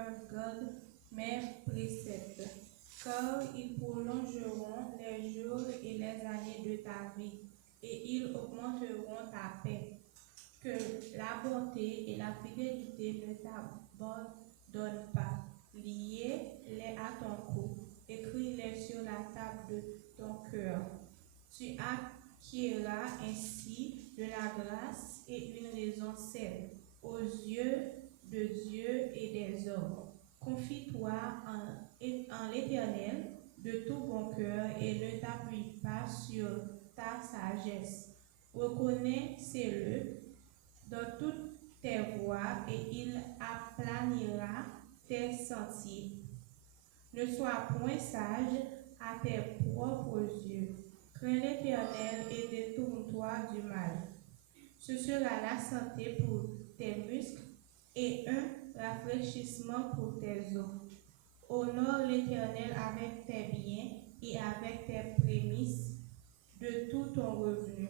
cœur garde mes préceptes, car ils prolongeront les jours et les années de ta vie, et ils augmenteront ta paix. Que la bonté et la fidélité ne t'abandonnent pas. Liez-les à ton cou, écris-les sur la table de ton cœur. Tu acquériras ainsi de la grâce et une raison saine aux yeux de Dieu et des hommes. Confie-toi en l'Éternel de tout bon cœur et ne t'appuie pas sur ta sagesse. Reconnais-le dans toutes tes voies et il aplanira tes sentiers. Ne sois point sage à tes propres yeux. Crains l'Éternel et détourne-toi du mal. Ce sera la santé pour tes muscles et un rafraîchissement pour tes os. Honore l'Éternel avec tes biens et avec tes prémices de tout ton revenu.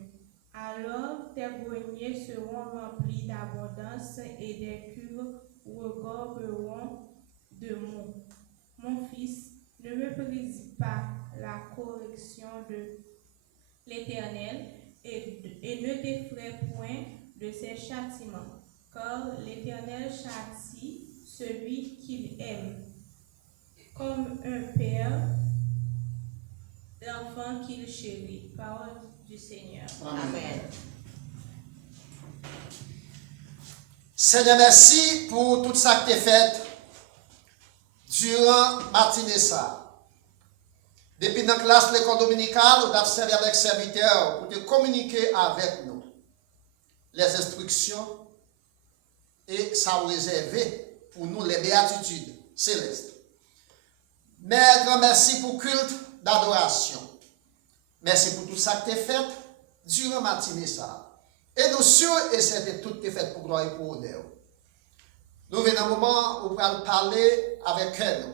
Alors tes greniers seront remplis d'abondance et des cuves regorgeront de mots. Mon fils, ne méprise pas la correction de l'Éternel et ne t'effraie point de ses châtiments, car l'Éternel châtie celui qu'il aime, comme un père l'enfant qu'il chérit. Parole du Seigneur. Amen. Seigneur, merci pour tout ça que tu as fait durant matinée ça. Depuis dans la classe de l'école dominicale, on a servi avec serviteurs pour te communiquer avec nous les instructions et ça réservé pour nous les béatitudes célestes. Mais grand merci pour culte d'adoration. Merci pour tout ça que tu as fait durant matinée ça. Et nous sûrs et certains tout est fait pour gloire et pour honneur. Nous venons un moment où nous allons parler avec elle.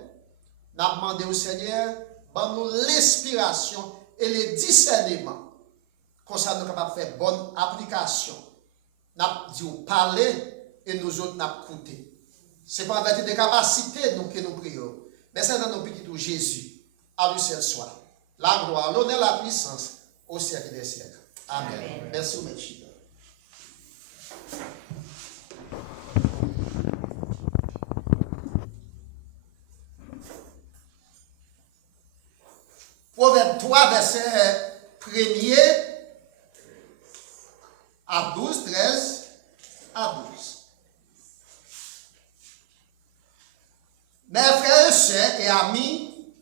Nous avons demandé au Seigneur donne-nous l'inspiration et le discernement. Comme ça, nous sommes capables de faire bonne application. Nous avons dit parler et nous autres, nous avons écouté. Ce n'est pas avec des capacités que nous prions, mais c'est dans nos petits Jésus. À lui seul soit la gloire, l'honneur, la puissance au siècle des siècles. Amen. Amen. Merci, mes chers. Proverbe 3, verset 1er à 12, 13 à 12. Mes frères et sœurs et amis,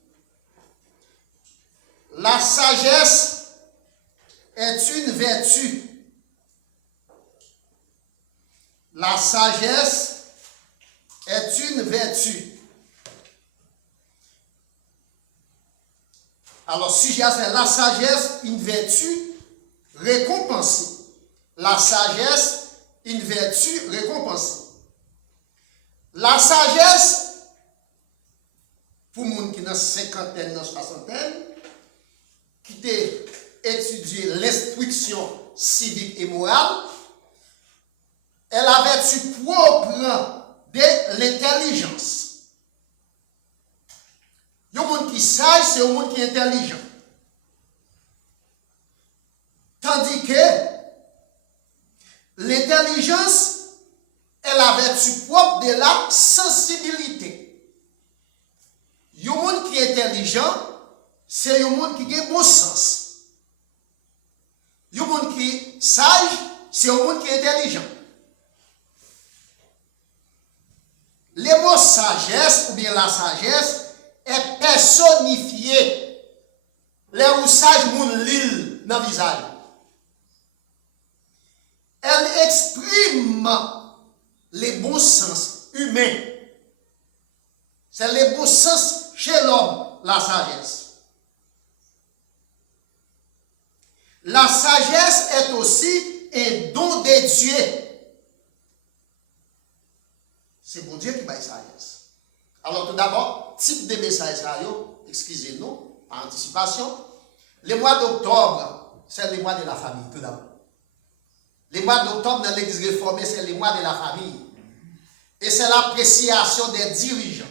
la sagesse est une vertu. La sagesse est une vertu. Alors, sujet c'est la sagesse, une vertu récompensée. La sagesse, une vertu récompensée. La sagesse, pour les gens qui sont dans la cinquantaine, dans la soixantaine, qui ont étudié l'instruction civique et morale, est la vertu propre de l'intelligence. Il y a un monde qui sage, c'est un monde qui est intelligent. Tandis que l'intelligence est la vertu propre de la sensibilité. Il y a un monde qui est intelligent, c'est un monde qui a bon sens. Il y a un monde qui est sage, c'est un monde qui est intelligent. Le mot sagesse ou bien la sagesse est personnifié. Les ou sage moun l'île dans le visage. Elle exprime les bons sens humains. C'est les bons sens chez l'homme, la sagesse. La sagesse est aussi un don de Dieu. C'est bon Dieu qui baille sagesse. Alors tout d'abord, type de message, excusez-nous, par anticipation. Le mois d'octobre, c'est le mois de la famille, tout d'abord. Le mois d'octobre dans l'église réformée, c'est le mois de la famille. Et c'est l'appréciation des dirigeants.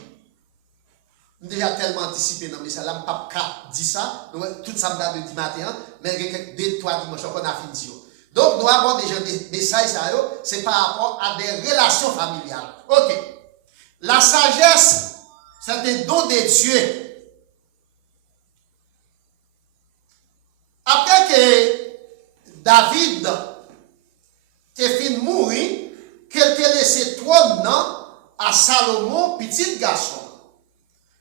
Nous déjà tellement anticipé dans le message, là, je ne peux pas dire ça. Tout ça, je me dit matin, mais il y a quelques 2-3 dimanches qu'on a fini. Donc, nous avons déjà des messages, c'est par rapport à des relations familiales. Ok. La sagesse, c'est un don de Dieu. Après que David te fin mourir, qu'elle t'a laissé trône à Salomon, petit garçon.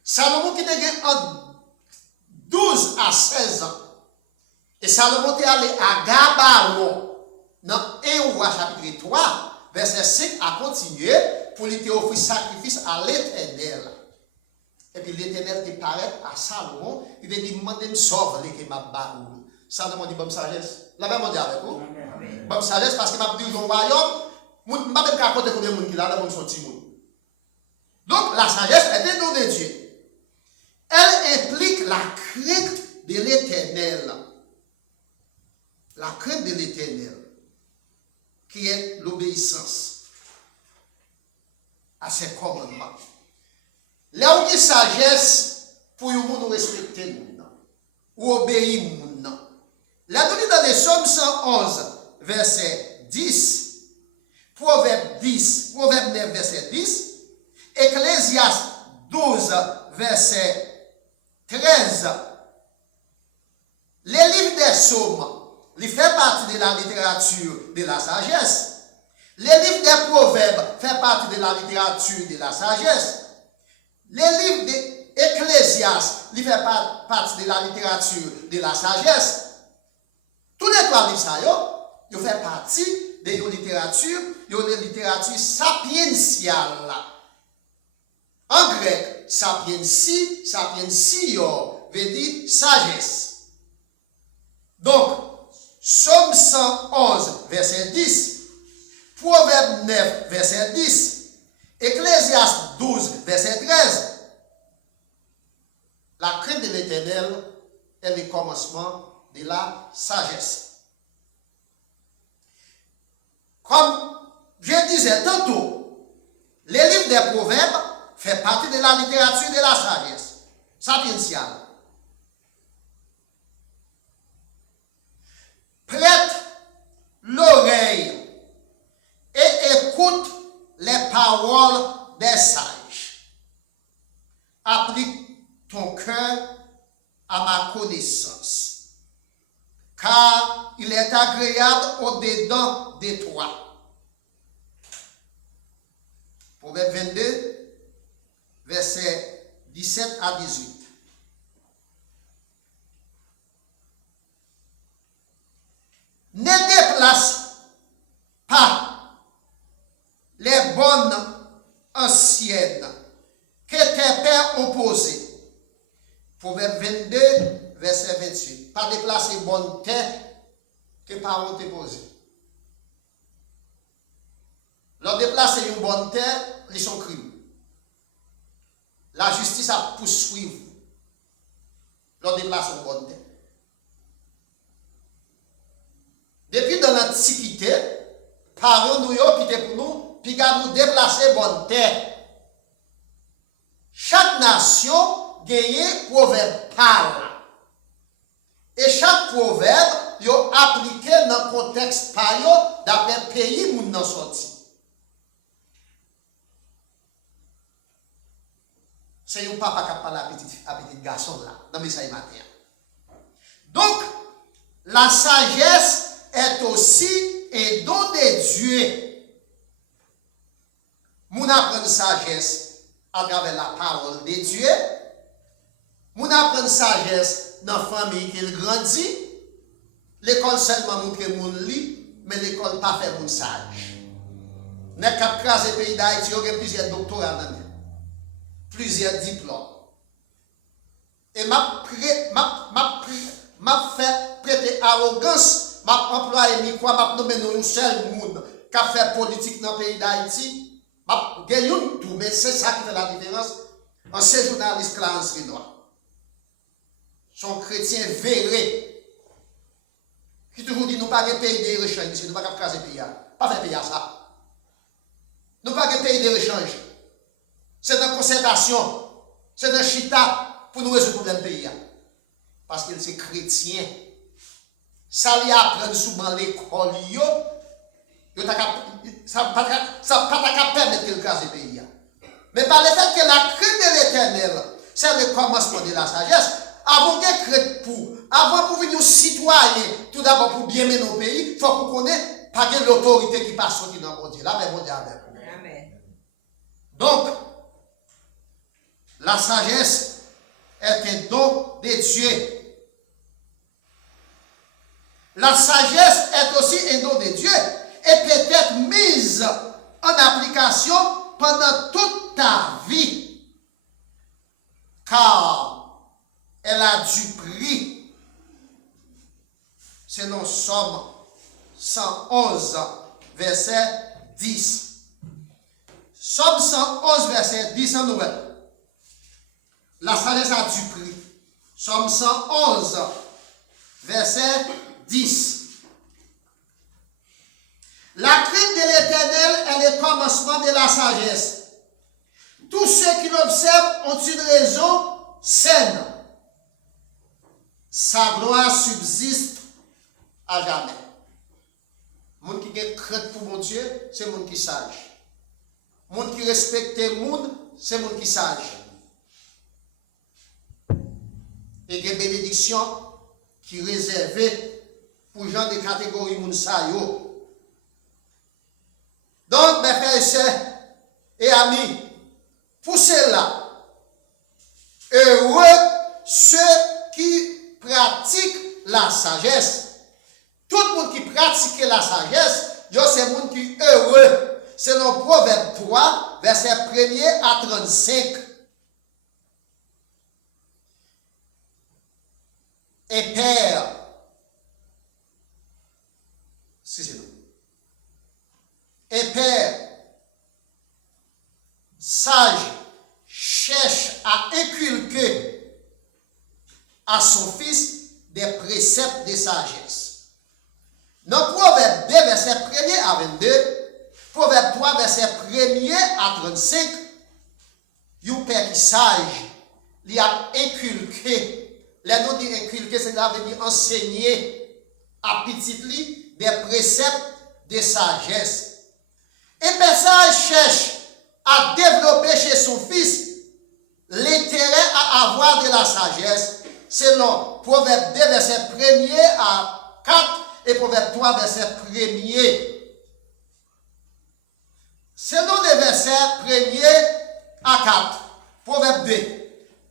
Salomon qui était en 12 à 16 ans. Et Salomon est allé à Gabaon, dans 1 roi chapitre 3, verset 5 à continuer, pour lui offrir sacrifice à l'Éternel. Et puis l'Éternel te paraît à Salomon, il te dit, demandez me sauver que m'a barou. Salomon dit, bonne sagesse. La même on dit avec vous. Bonne sagesse parce que m'a dit, dans le royaume, je ne peux pas raconter combien de monde qui là, dans son petit monde. Donc la sagesse est un don de Dieu. Elle implique la crainte de l'Éternel. La crainte de l'Éternel, qui est l'obéissance à ses commandements. Là où il y a sagesse pour nous respecter nous, ou obéir nous. Là où dans les Psaumes 111, verset 10, Proverbe 9, verset 10, Ecclésiaste 12, verset 13, les livres des Psaumes, ils font partie de la littérature de la sagesse. Les livres des Proverbes font partie de la littérature de la sagesse. Les livres d'Ecclésiaste, ils font partie de la littérature de la sagesse. Tous les trois livres, ils font partie de la littérature sapientiale. En grec, sapiensio veut dire sagesse. Donc, Psaume 111, verset 10, Proverbe 9, verset 10, Ecclésiaste 12, verset 13. La crainte de l'Éternel est le commencement de la sagesse. Comme je disais tantôt, les livres des Proverbes font partie de la littérature de la sagesse sapientiale. Prête l'oreille et écoute les paroles des sages. Applique ton cœur à ma connaissance, car il est agréable au-dedans de toi. Proverbe 22, versets 17 à 18. Ne déplace pas les bonnes anciennes que tes pères ont posées. Proverbe 22, verset 28. Pas déplacer bonnes terres que parents ont posées. Leur déplacer une bonne terre, ils sont crimes. La justice a poursuivre. Leur déplacer une bonne terre. Depuis dans l'Antiquité, parents nous ont quitté pour nous, puis nous déplacer bonne terre. Chaque nation gagne proverbe parle. Et chaque proverbe est appliqué dans le contexte par d'après le pays où nous sommes sortis. C'est un papa qui parle à petit garçon là, dans le message matin. Donc, la sagesse est aussi un don de Dieu. Nous apprenons sagesse à travers la parole de Dieu. Nous apprenons sagesse dans la famille qui grandit. L'école seulement montre que mon lit, mais l'école pas fait mon sage. Nous avons crasé le pays d'Haïti, il y a plusieurs doctorats dans le plusieurs diplômes. Et m'a fait prêter arrogance, m'a employé micro, m'a nommé un seul monde qui a fait politique dans le pays d'Haïti. M'a gagné tout, mais c'est ça qui fait la différence. En ces journalistes là en Sri Noir. Sont chrétiens vérés. Qui toujours dit nous pas de pays de recherche, nous pas caser pays. Pas faire pays à ça. Nous pas de pays de rechange. C'est dans concertation, c'est dans chita pour nous résoudre le problème pays. Parce qu'il c'est chrétien. Ça lui apprend souvent l'école, ça ne pas permettre qu'il casse le pays. Mais par le fait que la crainte de l'Éternel, c'est le commencement de la sagesse, avant de crainte avant pour venir citoyen, tout d'abord pour bien mener nos pays, il faut qu'on connaisse pas que l'autorité qui passe sortir dans le monde. Là, mais bon Dieu avec vous. Amen. Donc, la sagesse est un don de Dieu. La sagesse est aussi un don de Dieu et peut être mise en application pendant toute ta vie. Car elle a du prix. C'est dans Somme 111, verset 10. Somme 111, verset 10 en nouvelle. La sagesse a du prix. Somme 111, verset 10. La crainte de l'Éternel est le commencement de la sagesse. Tous ceux qui l'observent ont une raison saine. Sa gloire subsiste à jamais. Moun qui a crainte pour mon Dieu, c'est moun qui sage. Moun qui respecte le monde, c'est moun qui sage. Et des bénédictions qui réservées pour gens de catégorie moun sa yo. Donc, mes frères et sœurs et amis, pour cela, heureux ceux qui pratiquent la sagesse. Tout le monde qui pratique la sagesse, c'est le monde qui est heureux. C'est dans Proverbe 3, verset 1er à 35. Et Père, et Père, sage, cherche à inculquer à son fils des préceptes de sagesse. Dans Proverbe 2, verset 1er à 22, Proverbe 3, verset 1er à 35, un père qui sage, il a inculqué. Les noms d'inculquer, c'est venir enseigner à petit lit des préceptes de sagesse. Et personne cherche à développer chez son fils l'intérêt à avoir de la sagesse, selon Proverbe 2, verset 1er à 4 et Proverbe 3, verset 1er. Selon les versets 1er à 4, Proverbe 2.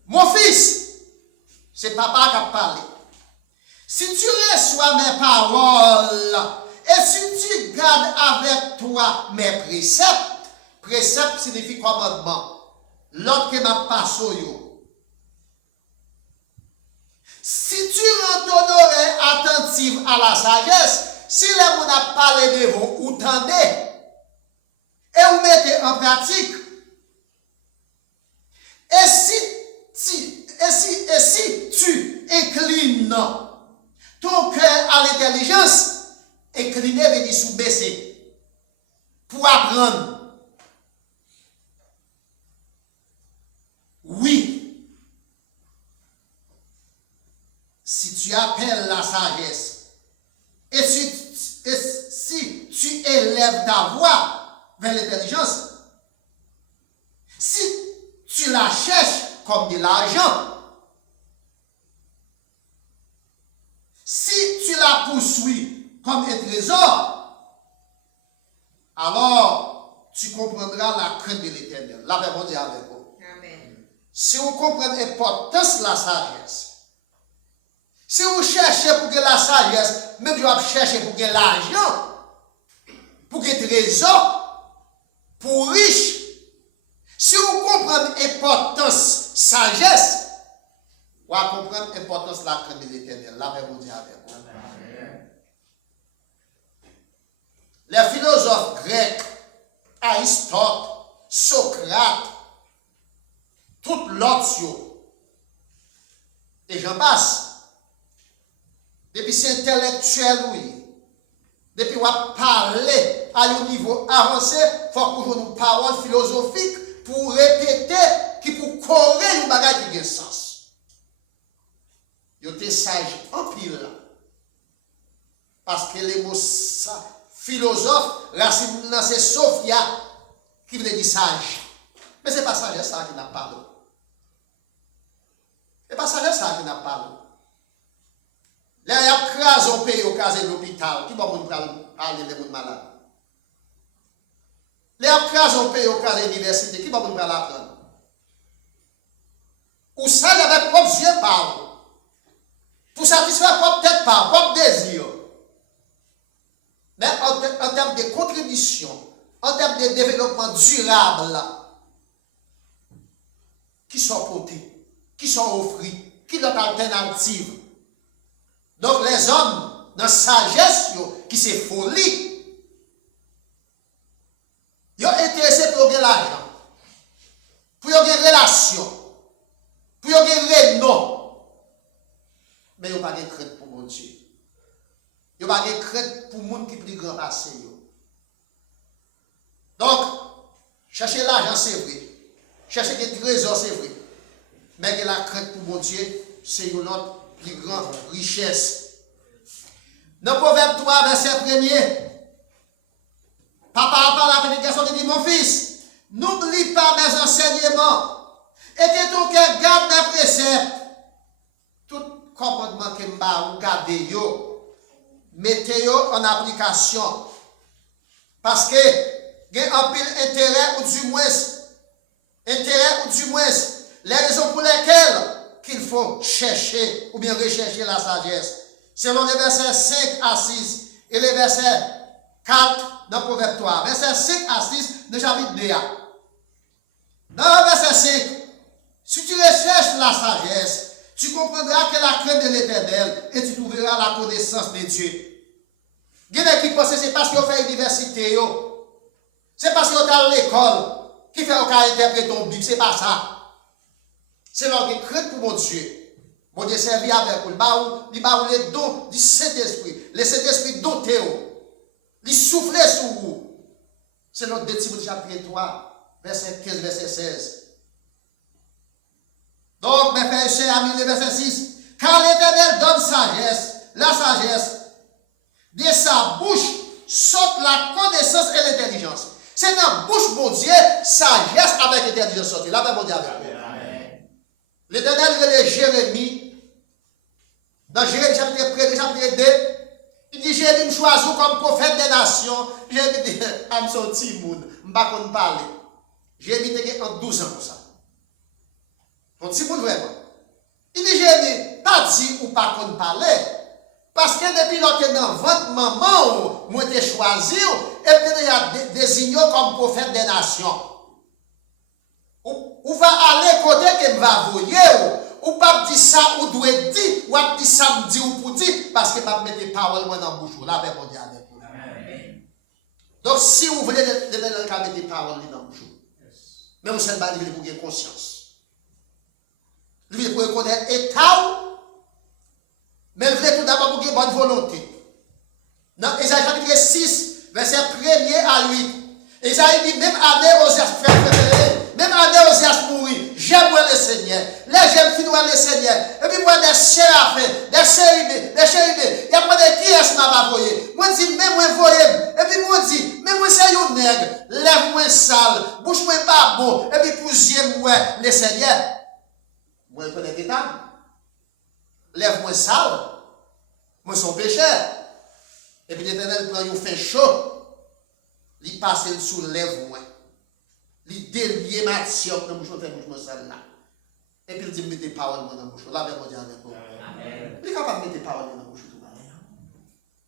Mon fils, c'est papa qui a parlé. Si tu reçois mes paroles et si tu gardes avec toi mes préceptes, précepte signifie commandement. L'autre qui m'a passé. Si tu retournerais attentif à la sagesse, si les gens ont parlé de vous, ou tendez, et vous mettez en pratique, et si tu inclines ton cœur à l'intelligence, incliner veut dire sous-baisser, pour apprendre. Oui, si tu appelles la sagesse, et si tu élèves ta voix vers l'intelligence, si tu la cherches comme de l'argent, si tu la poursuis comme un trésor, alors tu comprendras la crainte de l'Éternel. La paix mondiale avec vous. Amen. Si on comprend l'importance de la sagesse, si vous cherchez pour que la sagesse, même je vais chercher pour que l'argent, pour que trésor, pour riche, si vous comprenez l'importance sagesse, vous allez comprendre l'importance de la crainte de l'Éternel. La paix mondiale avec vous. Les philosophes grecs, Aristote, Socrate, toutes l'autre, et j'en passe. Depuis c'est intellectuel, oui. Depuis on a parlé à un niveau avancé, il faut qu'on ait une parole philosophique pour répéter, qui pour corriger une bagage qui a sens. Ils étaient sages en pile. Parce que les mots philosophe, racine c'est Sophia qui veut dire sage. Mais ce n'est pas sagesse ça qui n'a parlé. Ce n'est pas sagesse ça qui n'a parlé. Là, il y a crase au pays au cas de l'hôpital. Qui va parler des gens malades? Là, il y a crase au pays au cas de l'université. Qui va parler apprendre? Ou ça, il y avait propre yeux parle. Pour satisfaire propre tête parle, propre désir. Mais en termes de contribution, en termes de développement durable, qui sont portés, qui sont offrés, qui sont alternatives. Donc les hommes, dans la sagesse, qui c'est folie, ils ont intéressé pour gagner l'argent, pour gagner relation, pour gagner renom. Mais ils n'ont pas de crainte pour mon Dieu. Ils n'ont pas de crainte pour le monde qui est plus grand passé. Donc, chercher l'argent, c'est vrai. Chercher des trésors, c'est vrai. Mais que la crainte pour mon Dieu, c'est une autre plus grande richesse. Dans Proverbe 3, verset 1er, papa parle à la petite garçon qui dit, mon fils, n'oublie pas mes enseignements et que ton cœur garde mes préceptes. Tout commandement que m'a regardé, mettez-le en application. Parce que il y a un pile intérêt ou du moins les raisons pour lesquelles qu'il faut chercher ou bien rechercher la sagesse. Selon les versets 5 à 6 et les versets 4 dans Proverbe 3. Versets 5 à 6 de chapitre 2. Dans le verset 5, si tu recherches la sagesse, tu comprendras que la crainte de l'Éternel et tu trouveras la connaissance de Dieu. Il y en a qui pensent que c'est parce qu'on fait l'université, c'est parce qu'on est à l'école qui fait qu'on interprète ton Bible. C'est pas ça. C'est leur crainte pour mon Dieu. Mon Dieu servi avec vous. Il va les dons du Saint-Esprit. Le Saint-Esprit doté. Il souffle sur vous. C'est notre 2 Timothée chapitre 3, verset 15, verset 16. Donc, mes frères et chers amis, le verset 6. Car l'Éternel donne sagesse, la sagesse. De sa bouche saute la connaissance et l'intelligence. C'est dans la bouche, mon Dieu, sagesse avec intelligence sortie. Là, ben, mon Dieu, avec vous. L'Éternel relève Jérémie. Dans Jérémie chapitre 2, il dit, Jérémie me choisit comme prophète des nations. Jérémie dit, I'm so timoun, je ne vais pas parler. Jérémie était en 12 ans pour ça. On timoun vraiment. Il dit, Jérémie, pas dit ou pas qu'on parler. Parce que depuis que dans votre maman, moi t'ai choisi, et puis il y a désigné comme prophète des nations. Ou va aller côté que va voyer, ou pas dire ça, ou doit dire, ou pas dire ça, me dire ou pour dire, parce que pas mettre parole dans la bouche, là, avec mon Dieu, avec vous. Donc, si vous voulez mettre parole dans la bouche, mais vous savez pas, vous devez avoir conscience. Vous devez reconnaître l'état. Mais vous voulez tout d'abord pour une bonne volonté. Dans Ésaïe chapitre 6, verset 1er à 8. Ésaïe dit, même année Osias préféré, même année Osias mourir, j'aime le Seigneur. Là, j'aime finir le Seigneur. Et puis moi, des séraphins, des chérubins. Il y a pas de qui est-ce m'a voyé. Moi, je dis, mais moi, voyez. Et puis moi, je dis, mais moi, c'est un nègre. Lève-moi sale, bouche-moi pas bon. Et puis, pour j'aime le Seigneur. Moi, je connais l'état. Lève-moi sale, moi son pécheur. Et puis l'Éternel prend un fin chaud, il passe sous lève-moi, il délie ma tiope dans la bouche sale là. Et puis il dit, mettez parole dans la bouche. Là, avec mon Dieu, avec vous. Il est capable de mettre parole dans la bouche.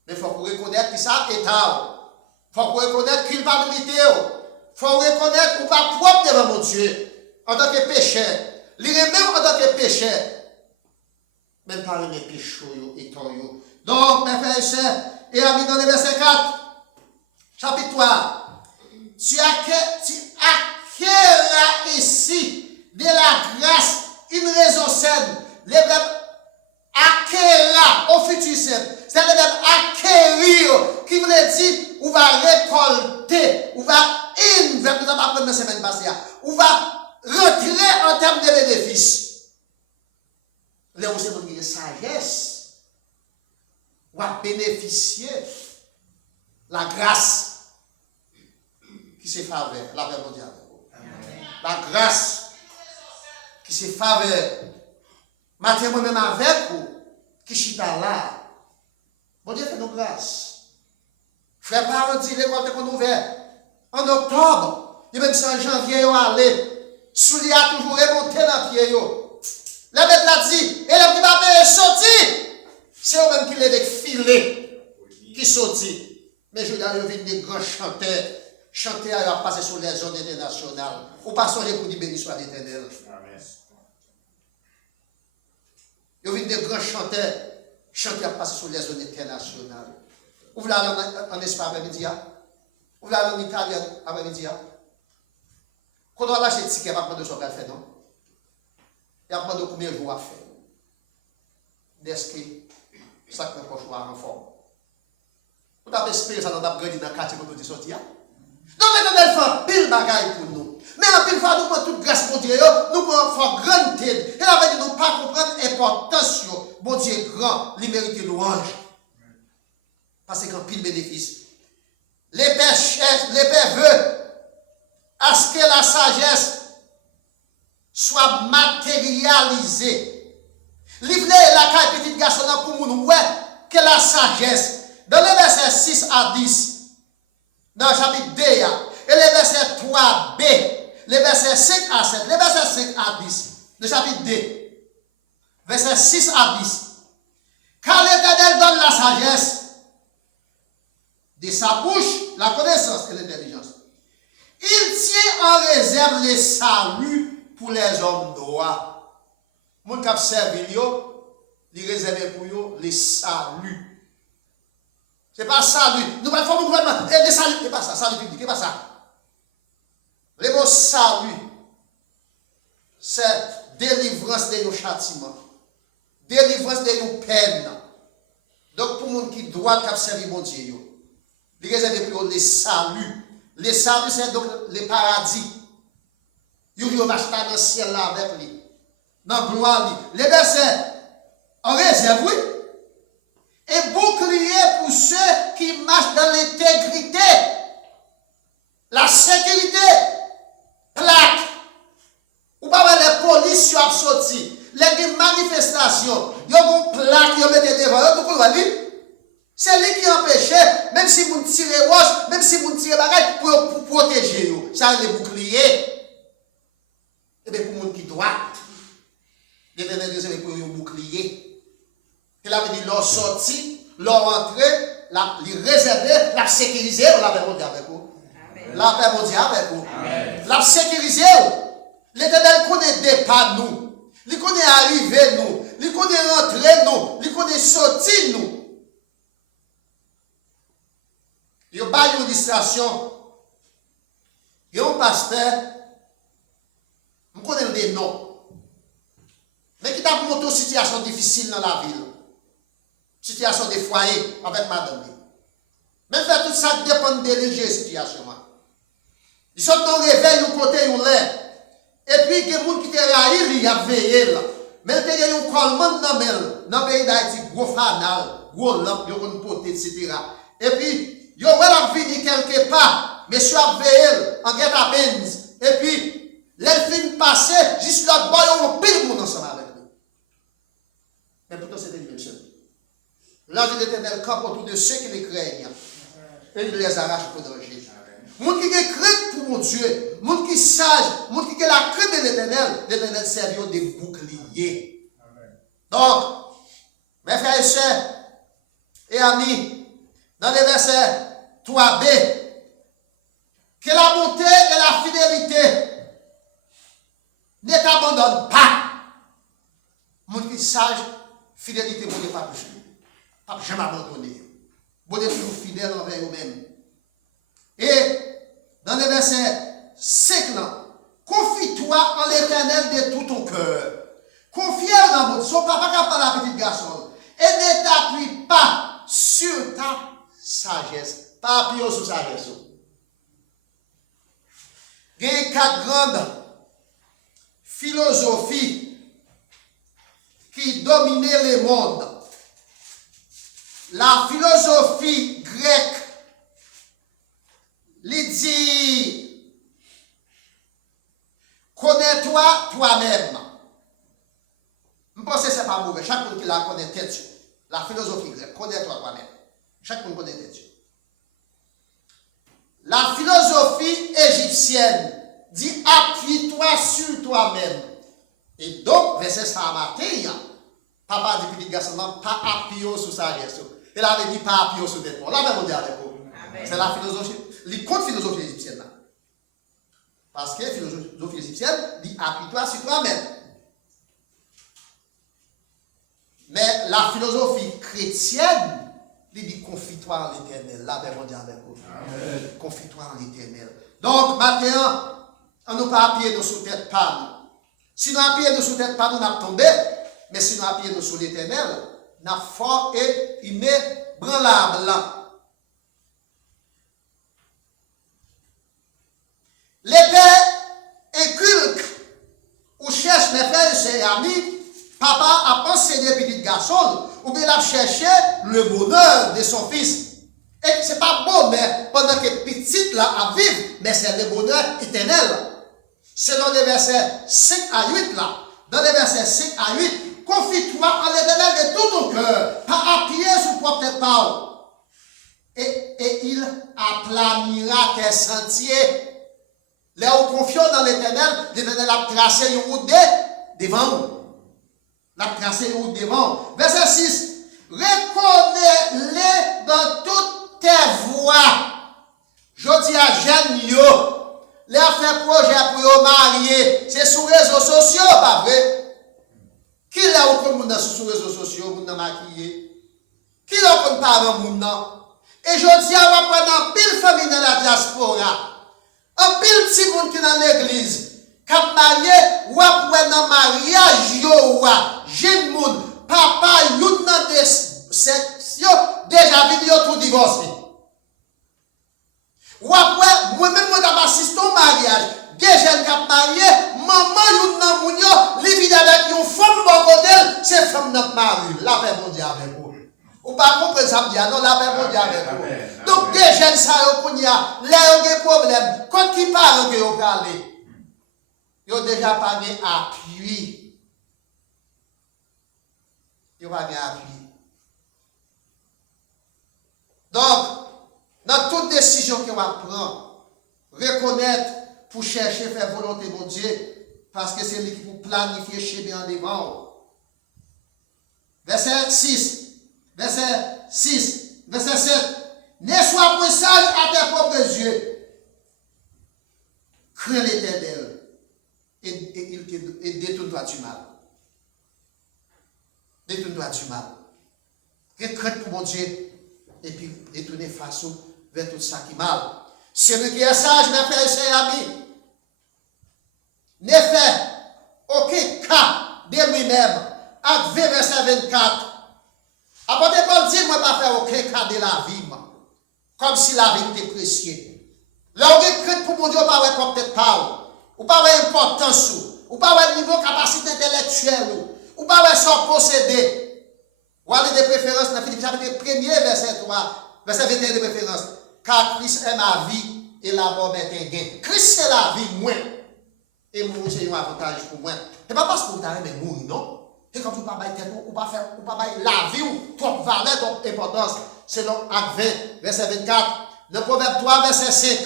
Mais il faut reconnaître que ça est tard. Il faut reconnaître culpabilité. Il faut reconnaître qu'on n'est pas propre devant mon Dieu en tant que pécheur. Il est même en tant que pécheur. Même par mes péchés et toyo. Donc, mes frères et sœurs, et amis, dans le verset 4, chapitre 3, tu acquerras ici de la grâce une raison saine. Le verbe acquerra au futur simple. C'est le verbe acquérir qui voulait dire ou va récolter, ou va vers nous avons appris la semaine passée, ou va retirer en termes de bénéfices. Là où c'est une sagesse, ou va bénéficier la grâce qui se faveur, la paix mondiale. La grâce qui se faveur. Matin moi-même avec vous, qui chita là. Bon Dieu fait nous grâce. Frère parents dit l'école est ouverte en octobre. Et même si en janvier, ils allé. Soulier a toujours remonté dans le pied. La bête l'a dit, et le qui va sortir. C'est eux-mêmes qui les filés qui sortit. Mais je dois venir des grands chanteurs. Chanter à passer sur les zones internationales. Ou pas songer pour dire béni soit l'Éternel. Ils viennent des grands chanteurs. Chanter à passer sur les zones internationales. Ou vous l'allez en Espagne après-midi. Ou vous l'allez en Italie après-midi. Quand on a lâché le ticket, il va prendre de ce qu'on fait, non? Il va prendre combien de jours à faire. Est-ce que ça ne peut pas choisir en forme? Vous avez espéré ça dans la grande dans le quartier quand vous êtes sorti. Donc, l'Éternel fait pile bagaille pour nous. Mais en pile fois, nous prenons toute grâce pour Dieu, nous pouvons faire grande tête. Et la veille, nous ne pas comprendre l'importance. Bon Dieu est grand, il mérite louange. Parce qu'en pile bénéfice. Les pères veulent à ce que la sagesse soit matérialisée. Livrer la petite garçon pour nous, ouais, que la sagesse. Dans le verset 6 à 10, dans le chapitre 2, et le verset 3b, le verset 5 à 7, le verset 5 à 10, le chapitre 2, verset 6 à 10. Car l'Éternel donne la sagesse, de sa bouche, la connaissance et l'intelligence. Il tient en réserve les saluts pour les hommes droits. Mon cap servi, il réserve pour eux les saluts. Ce n'est pas salut. Nous ne faisons pas gouvernement. Et les saluts, ce n'est pas ça. Salut public, ce n'est pas ça. Le mot salut, c'est délivrance de nos châtiments. Délivrance de nos peines. Donc, pour les gens qui doivent servir mon Dieu, il réserve pour eux les saluts. Les saluts, c'est donc le paradis. Ils vont acheter dans le ciel là avec lui. Dans la gloire. Les versets en réserve, oui. Et bouclier pour ceux qui marchent dans l'intégrité, la sécurité, plaque. Ou pas les polices qui sont sortis, les manifestations, ils ont une plaque, ils ont mis devant. C'est lui qui empêchait, même si vous tirez roche, même si vous tirez bagaille, pour protéger. Ça, les boucliers. Et bien, pour les gens qui doivent, l'Éternel réserve pour un bouclier. Il avait dit, leur sortie, leur entrée, les réserver, la sécuriser, la paix mondiale avec vous. La paix mondiale avec vous. La sécuriser. L'Éternel connaît départ nous. Il connaît arriver nous. Il connaît rentrer nous. Il connaît sortir nous. Il y a pas une distraction. Il y a un pasteur. Je connais des noms. Mais qui t'a montré une situation difficile dans la ville. Situation de foyer avec madame. Mais faire tout ça dépend de la situation. Ils sont dans le réveil, ils côté, ils l'air. Et puis, il y a des gens qui te raillent, ils ont veillé. Mais il y a un collement dans le pays d'Haïti, gros fanal, gros lampe, ils ont poté, etc. Et puis, ils ont venu quelque part, monsieur a veillé en guet à peine. Et puis, les films passés, juste l'autre boy, ils ont pile le monde ensemble avec nous. Mais pourtant, c'était une seule. L'ange de l'Éternel campe autour de ceux qui les craignent. Et il les arrache pour danger. Moun qui est crainte pour mon Dieu, moun qui est sage, moun qui est la crainte de l'Éternel servit des boucliers. Donc, mes frères et sœurs et amis, dans les versets 3b, que la bonté et la fidélité ne t'abandonnent pas. Moun qui est sage, fidélité, vous ne pas plus. Pas jamais abandonné. Vous êtes toujours fidèle envers vous-même. Et dans le verset 5, confie-toi en l'Éternel de tout ton cœur. Confie-le dans votre son papa qui parle à la petite garçon. Et ne t'appuie pas sur ta sagesse. Pas appuyer sur sa raison. Il y a 4 grandes philosophies qui dominaient le monde. La philosophie grecque, il dit, connais-toi toi-même. Je pense que ce n'est pas mauvais. Chaque monde qui la connaît tête. La philosophie grecque, connais-toi toi-même. Chaque monde connaît tête. La philosophie égyptienne dit appuie-toi sur toi-même. Et donc, verset ça matin, papa dit petit garçon, pas appuyer sur sa raison. Il avait dit pas appuyer sur des points. Là, même on dit avec vous. C'est la philosophie, les contre philosophie égyptienne là. Parce que la philosophie égyptienne dit appuie-toi sur toi-même. Mais la philosophie chrétienne, il dit confie-toi en l'éternel. Là, même on dit avec vous. Confie-toi en l'éternel. Donc, maintenant, on ne pas appuyer nous sous tête pas. Si nous appuyons nous sous tête pas, nous n'avons tombé. Mais si nous appuyons nous sous l'éternel, nous avons fort et il met branlable là. Les pères inculques ou cherchent mes frères et sœurs amis, papa a pensé des petits garçons ou bien il a cherché le bonheur de son fils. Et ce n'est pas bonheur pendant que petit là à vivre, mais c'est le bonheur éternel. Selon les versets 5 à 8 là, dans les versets 5 à 8, confie-toi en l'éternel de tout ton cœur, pas appuyer sur propre parole. Et il aplanira tes sentiers. Là où confions dans l'éternel a tracé une route devant. La tracé une route devant. Verset 6. Reconnais-les dans toutes tes voies. Je dis à Jeanne yo. Les fait projet pour yo marier. C'est sur les réseaux sociaux, pas vrai? Qui l'a au monde sur les réseaux sociaux, moun maquillé? Qui l'a au parent moun? Et je dis à va prendre un pile famille dans la diaspora. Un pile petit monde qui dans l'église, quand marié, ou après dans mariage, yo, jeune monde, papa, yon dans des sections, déjà vidéo tout divorcé. Ou après, moi-même, moi, j'ai assisté au mariage, des jeunes qui ont marié, maman, yon dans moun yo, li vide avec yon femme bon côté, c'est femme dans mari, la paix mondiale avec vous. Ou pas comprendre ça, non, la paix mondiale avec vous. Donc, des jeunes, ça, y a, là, il y a des problèmes. Quand qui parle que vous parlez, ils ont déjà pas de appui. Ils n'ont pas de appui. Donc, dans toute décision qu'on va prendre, reconnaître pour chercher faire volonté de Dieu, parce que c'est lui qui vous planifier chez bien devant. Verset 6, verset 6, verset 7. Ne sois point sage à tes propres yeux. Crains l'éternel et détourne-toi du mal. Détourne-toi du mal. Crains pour mon Dieu et puis détourne face vers tout ça qui est mal. Celui qui est sage, mes frères et sœurs amis, ne fait aucun cas de lui-même. Acte 20, verset 24. Apôtre Paul dit, moi, pas faire aucun cas de la vie. Comme si la vie était précieuse. Là, on est pour mon Dieu, pas avoir peut-être pas, ou pas avoir importance, ou pas avoir niveau capacité intellectuelle, ou pas avoir son possédé. Ou aller de préférence dans Philippiens chapitre 1er, verset 3, verset 21 de préférence. Car Christ est ma vie et la mort est un gain. Christ c'est la vie, moi. Et mourir c'est un avantage pour moi. Ce n'est pas parce que vous avez mourir, non? Et quand vous ne pouvez pas faire, ou pas la vie, ou trop valeur, trop importance. Selon Acte 20, verset 24, le proverbe 3, verset 5.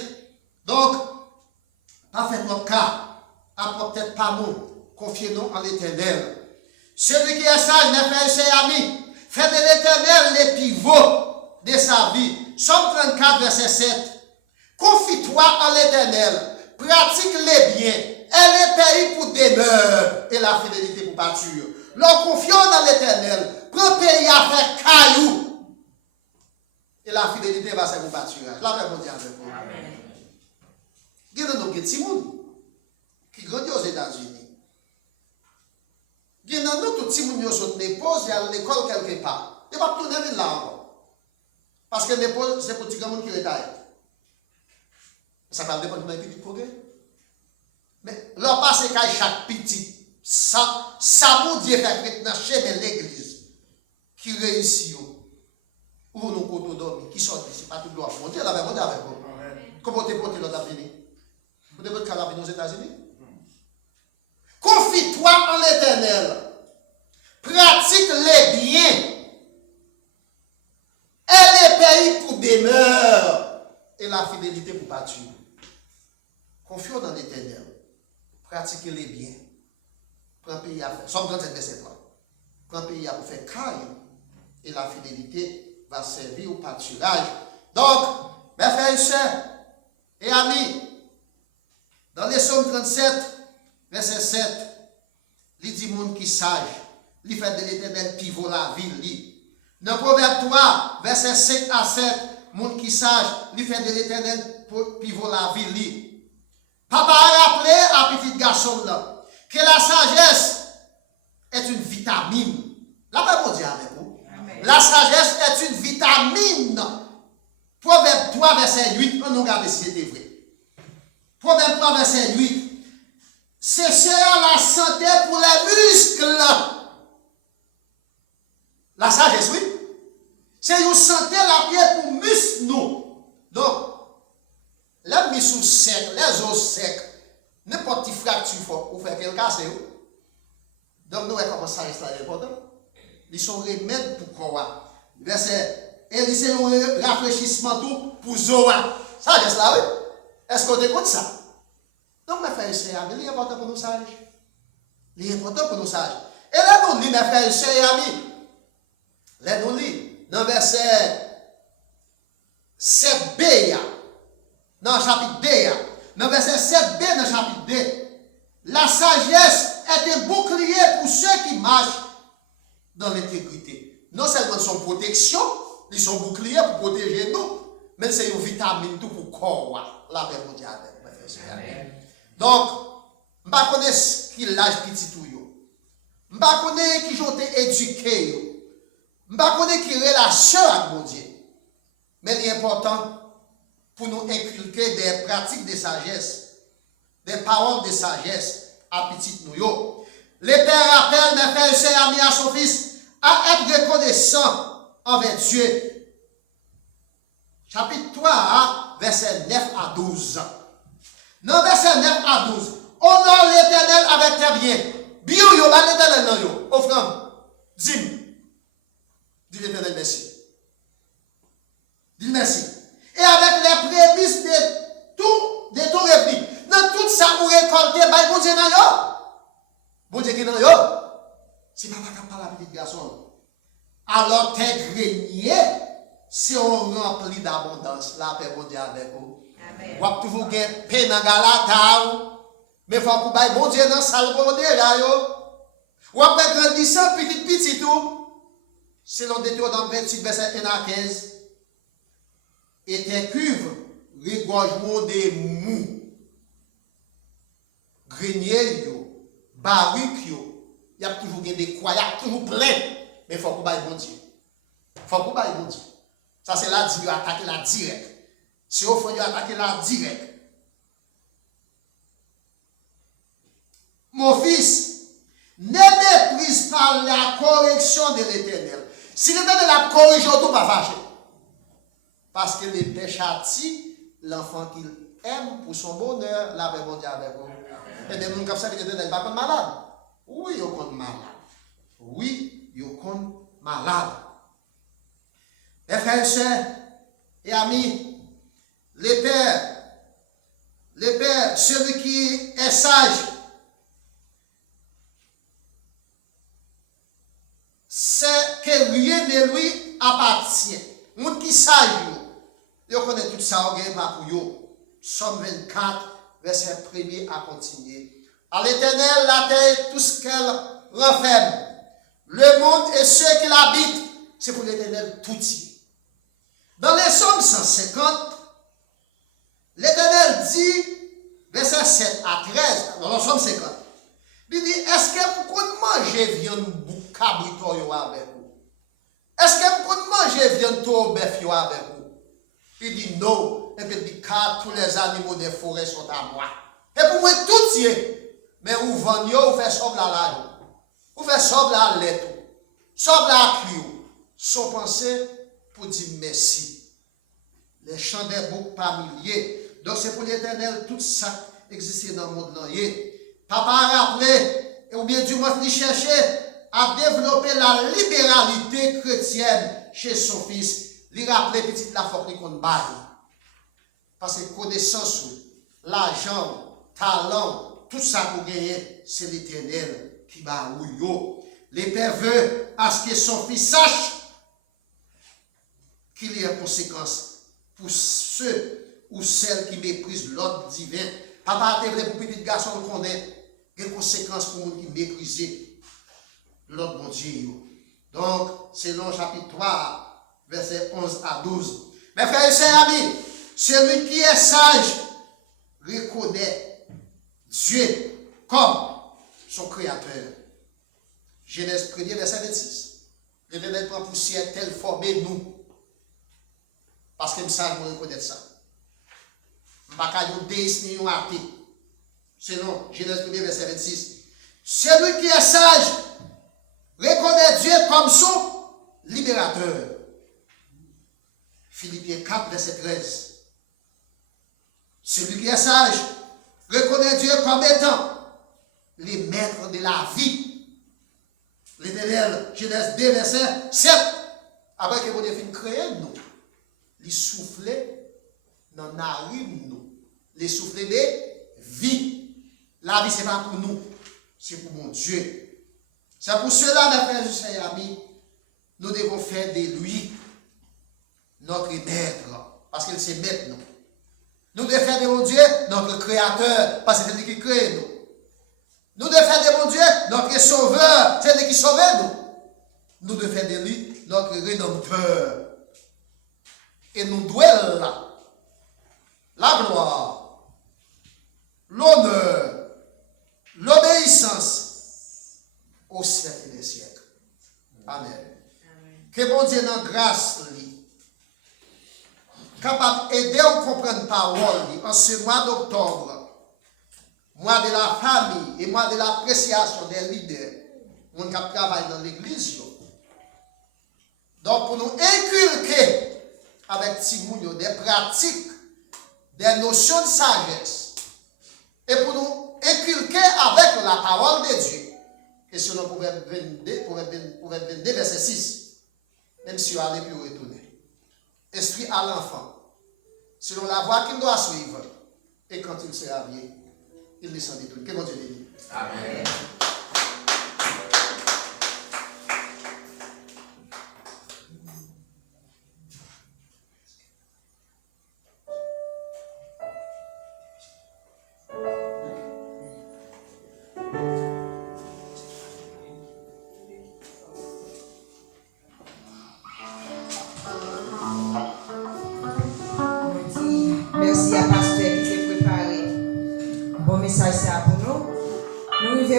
Donc, pas fait notre cas, à peut-être pas nous, confiez-nous en l'éternel. Celui qui est sage, mes frères et sœurs amis, fait de l'éternel les pivots de sa vie. Somme 34, verset 7. Confie-toi en l'éternel, pratique les biens, et les pays pour demeure, et la fidélité pour pâture. Leur confiance dans l'éternel, prends pays à faire caillou. Et la fidélité va se vous pâturage. La paix mondiale avec vous. Il y a des petits gens qui grandissent aux États-Unis. Il y a des petits gens qui sont nés, posés à l'école quelque part. Ils ne vont pas tourner là encore. Parce que l'épaule, c'est pour tout le monde qui retaille. Ça va dépendre de mes petits progrès. Mais leur passé qu'à chaque petit, ça vous dit fait dans chemin de l'église qui réussit. Ou nous côté dormi, qui sort ici, pas tout droit. Mon Dieu, avec vous. Comment tu porté l'autre avenir? Vous devez être carabine aux États-Unis? Confie-toi en l'Éternel. Pratique les biens. Et les pays pour demeure. Et la fidélité pour bâtir. Confions dans l'Éternel. Pratiquez les biens. Prends pays à faire. Somme 37, verset 3. Prends pays à vous faire caille. Et la fidélité va servir au pâturage. Donc, mes frères et sœurs et amis, dans les Psaumes 37, verset 7, il dit monde qui sage, il fait de l'Éternel pivot la ville. Dans Proverbe 3, verset 5 à 7, monde qui sage, il fait de l'Éternel pivot la ville. Papa a rappelé à petit garçon là que la sagesse est une vitamine. La Bible dit avec vous. Amen. La sagesse est une vitamine. Proverbe 3, verset 8, on nous regarde si c'était vrai. Proverbe 3, verset 8. C'est la santé pour les muscles. La sagesse, oui. C'est une santé la pierre pour muscles, nous. Donc, les muscles secs, les os secs, n'importe quelle fracture, vous faites quelque chose. Donc, nous, comment ça reste important? Ils sont remèdes pour quoi? Verset. Et c'est un rafraîchissement tout pour Zoa. Ça reste là, oui. Est-ce qu'on écoute ça? Donc, mes frères et sœurs, il est important pour nous sages. Il est important pour nous sages. Et là, nous lisons, mes frères et sœurs et amis. Là, nous lisons, dans verset 7b, dans le chapitre B, dans verset 7b, dans le chapitre B, la sagesse est un bouclier pour ceux qui marchent dans l'intégrité. Non seulement son protection, ils sont boucliers pour protéger nous, mais c'est une vitamine tout pour corps. La paix mondiale. Donc, je ne connais pas qui l'âge petit tout. Je ne connais pas qui ont été éduqués. Je ne connais pas qui relation avec mon Dieu. Mais l'important pour nous inculquer des pratiques de sagesse, des paroles de sagesse à petit nous. Les pères appellent mes frères et sœurs amis à son fils à être reconnaissant envers Dieu. Chapitre 3, verset 9 à 12. Dans verset 9 à 12, honore l'Éternel avec tes biens. Bien, yo, va l'Éternel dans yo. Offrande, dîme. Dis l'Éternel merci. Dis merci. Et avec les prémices de ton revenu, dans tout ça, vous récoltez, bah, bon Dieu dans yo. Bon Dieu qui dans yo. C'est pas capable de parler petit garçon. Alors, tes greniers, si on remplit d'abondance, la paix bon Dieu avec vous. Amen. Vous avez toujours gagné paix dans Galata, mais il faut que vous ayez bon Dieu dans la salle pour déjà. Vous avez grandissant petit tout, selon Deutéronome 28, verset 1 à 15. Et tes cuves regorgeront des mous. Greniers, barriques, il y a toujours des croix, il y a toujours plein. Mais il faut que vous ayez bon Dieu. Il faut que vous ayez bon Dieu. Ça, c'est là que Dieu attaque la direct. Si vous faut attaquer la direct. Mon fils, ne méprise pas la correction de l'Éternel. Si l'Éternel a corrigé, tout va fâcher. Parce que le Père châtie l'enfant qu'il aime pour son bonheur, la paix bon Dieu avec vous. Et bien, nous comme ça, l'Éternel n'est pas malade. Oui, il est malade. Oui, il est malade. Mes frères et sœurs et amis, les pères, celui qui est sage, c'est que rien ne lui appartient. Moun qui sage, yo connaît tout ça, on pas pour yo. Somme 24, verset 1er à continuer. À l'Éternel, la terre, tout ce qu'elle renferme, le monde et ceux qui l'habitent, c'est pour l'Éternel tout y. Dans les Psaumes 150, l'Éternel dit, verset 7 à 13, dans le Psaume 50, il dit, est-ce que vous pouvez manger viande boucabrito avec vous? Est-ce que vous pouvez manger viande au bœuf avec vous? Il dit non. Et puis il dit car tous les animaux des forêts sont à moi. Et pour moi, tout y est. Mais vous vendez, vous faites sauve la vous faites sauve la lettre. Sauve la cuir. Son pensée pour dire merci. Les chants des boucs par milliers. Donc c'est pour l'Éternel tout ça existe dans le monde. Papa a rappelé, ou bien du moins il cherchait à développer la libéralité chrétienne chez son fils. Il rappelait petit la force qu'on baille. Parce que connaissance, l'argent, talent, tout ça pour gagner, c'est l'Éternel qui va où. Les pères veulent à ce que son fils sache qu'il y a des conséquences pour ceux ou celles qui méprisent l'ordre divin. Papa a pour petit garçon qu'on ait des conséquences pour ceux qui méprisent l'ordre de Dieu. Donc, selon chapitre 3, versets 11 à 12. Mes frères et sœurs amis, celui qui est sage reconnaît Dieu comme son créateur. Genèse 1er, verset 26. L'Éternel prend poussière tel formé nous. Parce que je sais reconnaître ça. Je ne vais pas dire déiste ni un athée. Selon Genèse 1er, verset 26. Celui qui est sage reconnaît Dieu comme son libérateur. Philippiens 4, verset 13. Celui qui est sage reconnaît Dieu comme étant les maîtres de la vie. L'Éternel, Genèse 2, verset 7. Après que vous avez créé nous, il soufflait dans la narine nous. Les soufflets de vie. La vie, ce n'est pas pour nous, c'est pour mon Dieu. C'est pour cela, mes frères et amis, nous devons faire de lui notre maître, parce qu'il sait maître nous. Nous devons faire de mon Dieu notre créateur, parce que c'est lui qui crée nous. Nous devons faire de mon Dieu notre sauveur, c'est lui qui sauve nous. Nous devons faire de lui notre rédempteur. Et nous devons la gloire, l'honneur, l'obéissance au siècle des siècles. Amen. Amen. Que bon Dieu dans grâce capable d'aider à comprendre la parole en ce mois d'octobre, mois de la famille et mois de l'appréciation des leaders, on travaille dans l'église. Donc pour nous inculquer avec Timounio des pratiques, des notions de sagesse, et pour nous inculquer avec la parole de Dieu. Et selon Proverbe 22, verset 6, même si on allait plus retourner. Esprit à l'enfant, selon la voie qu'il doit suivre, et quand il sera vieux, il ne s'en détourne. Que mon Dieu le dit. Amen.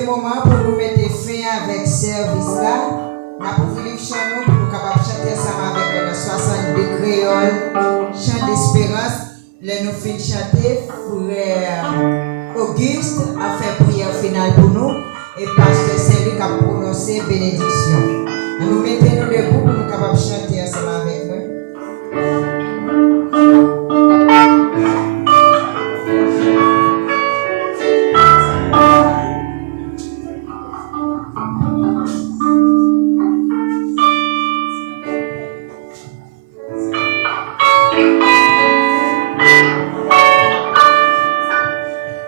Moment pour nous mettre fin avec service là. Nous avons voulu chanter pour nous capables de chanter ensemble avec le 62 créoles, chant d'espérance. Là nous finissons chanter, frère Auguste a fait prière finale pour nous et pasteur Saint-Luc a prononcé bénédiction. Nous mettons nous debout pour nous capables de chanter ensemble avec nous.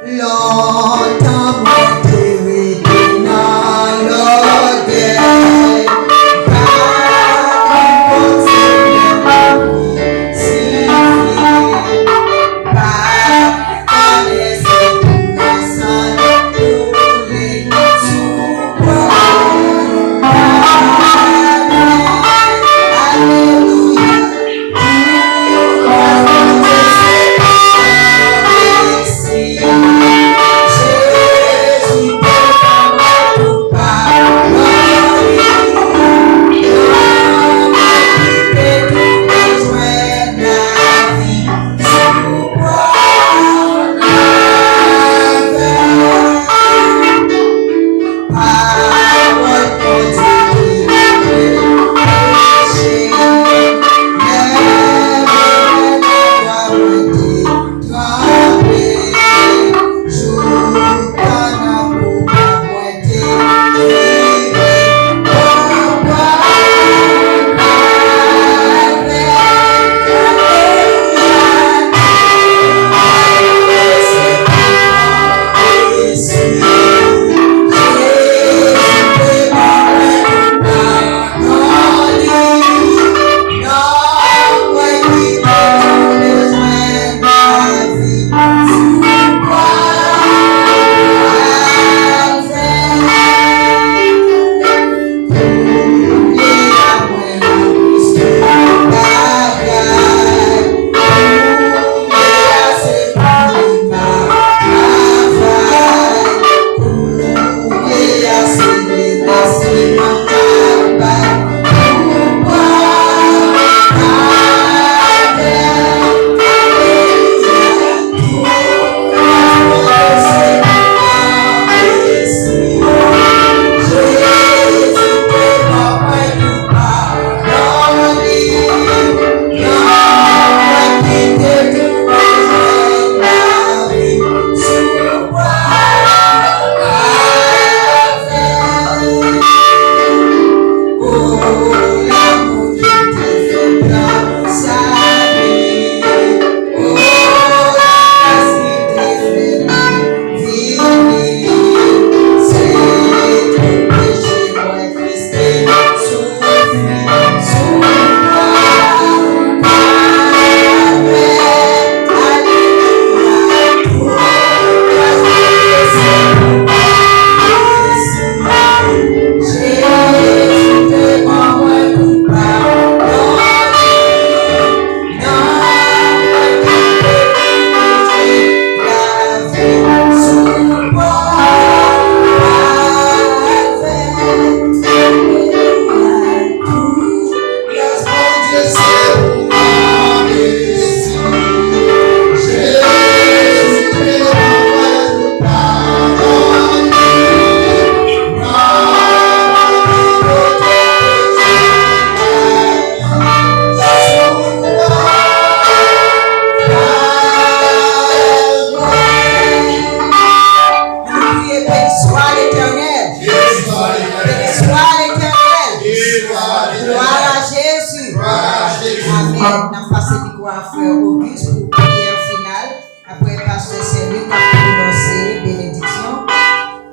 Longtemps soit l'Éternel. Béni soit l'Éternel. Gloire à Jésus. Amen. Nous passons du coup à Frère Auguste pour prière finale. Après, Pasteur Saint-Luc a prononcé bénédiction.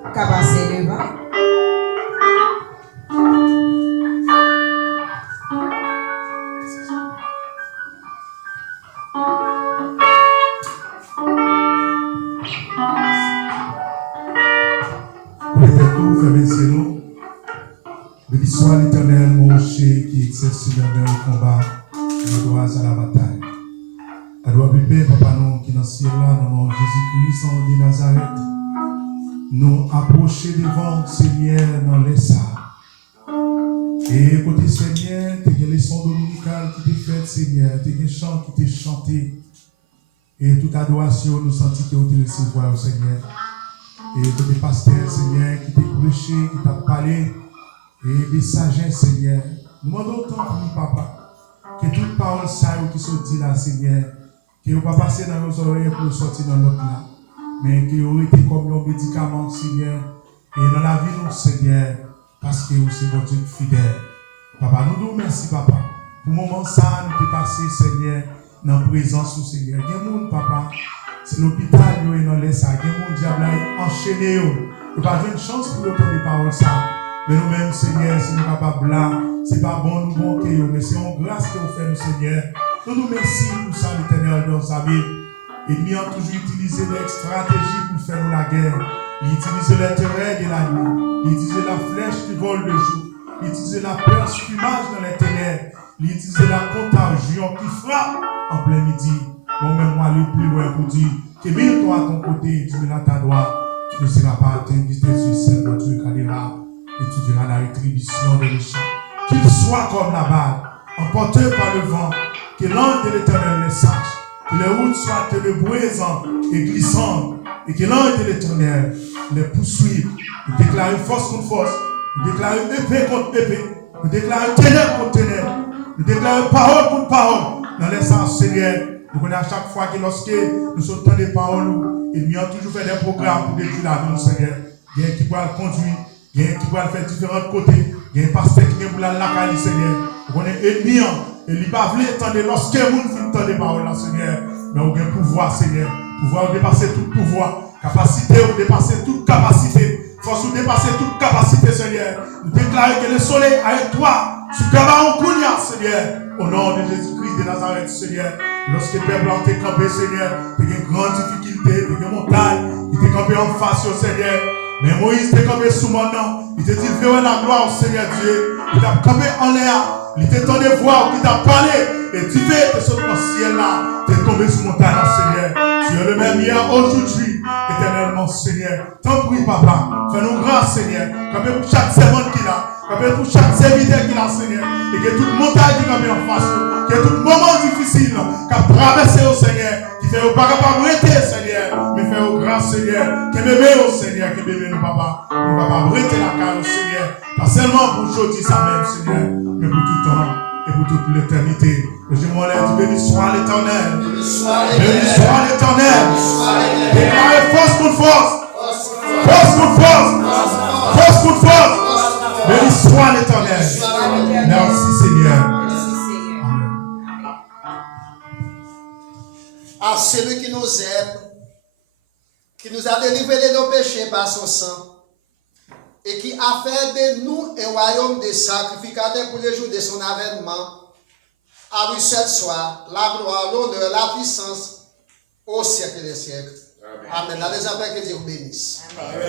On va passer devant. Béni soit l'Éternel, mon rocher qui exerce sur le combat, nous droits à la bataille. À droit pépé, papa, nous qui dans le ciel là, dans le nom de Jésus-Christ, de Nazareth, nous approcher devant le Seigneur dans les sables. Et côté Seigneur, tu as les sons dominicales qui t'es faites, Seigneur, tu as les chants qui t'es chantés. Et toute adoration, nous sentons que tu recevoir, Seigneur. Et tous les pasteurs, Seigneur, qui t'ont prêché, qui t'ont parlé, et des sagesse, Seigneur. Nous demandons tant pour papa, que toute parole saille qui sont dites là, Seigneur, que vous ne pas passer dans nos oreilles pour sortir dans l'autre là, mais que vous été comme un médicament, Seigneur, et dans la vie, nous, Seigneur, parce que vous êtes votre Dieu fidèle. Papa, nous nous merci, papa. Pour le moment, ça, nous peut passer, Seigneur, dans la présence du Seigneur. Il y a des gens, papa. C'est l'hôpital, nous, et dans les sacs. Il y a des diable enchaîné. Il n'y a pas une chance pour entendre les paroles, ça. Mais nous-mêmes, Seigneur, si nous sommes capables là, ce n'est pas bon, nous manquer, mais c'est en grâce que vous faites, nous, Seigneur. Nous nous remercions pour ça, l'Éternel, dans sa vie. Et nous avons toujours utilisé les stratégies pour faire nous la guerre. Il utilise les terrains de la nuit. Il utilise la flèche qui vole le jour. Il utilise la peur fumage dans les ténèbres. Il utilise la contagion qui frappe en plein midi. Moi-même, moi, aller plus loin pour dire que bien toi à ton côté, tu mets ta droite, tu ne seras pas atteint du Jésus, notre Dieu, et tu verras la rétribution de méchants. Qu'il soit comme la balle, emporté par le vent, que l'ange de l'Éternel les sache, que les routes soient ténébreuses et glissantes, et que l'ange de l'Éternel les poursuive. Nous déclarons force contre force, nous déclarons épée contre épée, nous déclarons ténèbres contre ténèbres, nous déclarons parole contre parole dans les sens, Seigneur. Nous connaissons à chaque fois que lorsque nous sortons des paroles, il y a toujours fait des programmes pour détruire la vie, Seigneur. Il y a qui va le conduire, il y a qui va le faire de différents côtés, il y a un pasteur qui vient pour la lacali, Seigneur. Nous connaissons ennemi, et il ne va pas attendre lorsque nous finissons des paroles, Seigneur. Mais on a un pouvoir, Seigneur. Pouvoir dépasser tout pouvoir, capacité de dépasser toute capacité, force de dépasser toute capacité, Seigneur. Nous déclarons que le soleil avec toi, sur Gabaon Kounia, Seigneur. Au nom de Jésus-Christ de Nazareth, Seigneur. Lorsque le peuple a été campé, Seigneur, il y a une grande difficulté, il y a une montagne, il était campé en face au Seigneur. Mais Moïse était campé sous mon nom. Il était dit, verra la gloire au Seigneur Dieu. Il t'a campé en l'air. Il était temps de voir, il t'a parlé. Et tu fais de ce ciel-là, tu es tombé sous montagne, Seigneur. Tu es le même hier, aujourd'hui, éternellement, Seigneur. Tant pis, papa. Fais-nous grâce, Seigneur. Campé pour chaque servante qu'il a. Campé pour chaque serviteur qu'il a, Seigneur. Et que toute montagne qui campé en face, que tout moment difficile, qu'a traversé au Seigneur, qui fait au pas capable d'arrêter, Seigneur, mais fait au grâce, Seigneur, que bébé au Seigneur, que bébé nous, papa, nous capable d'arrêter la carrière, Seigneur, pas seulement pour aujourd'hui, ça même, Seigneur, mais pour tout temps et pour toute l'éternité. Je m'enlève, béni soit l'Éternel, béni soit l'Éternel, déclarez force contre force, force contre force, force contre force, béni soit l'Éternel. Merci, Seigneur. À celui qui nous aime, qui nous a délivrés de nos péchés par son sang, et qui a fait de nous un royaume de sacrificateurs pour le jour de son avènement, à lui seul soit la gloire, l'honneur, la puissance au siècle des siècles. Amen. Dans les appels que Dieu bénisse. Amen.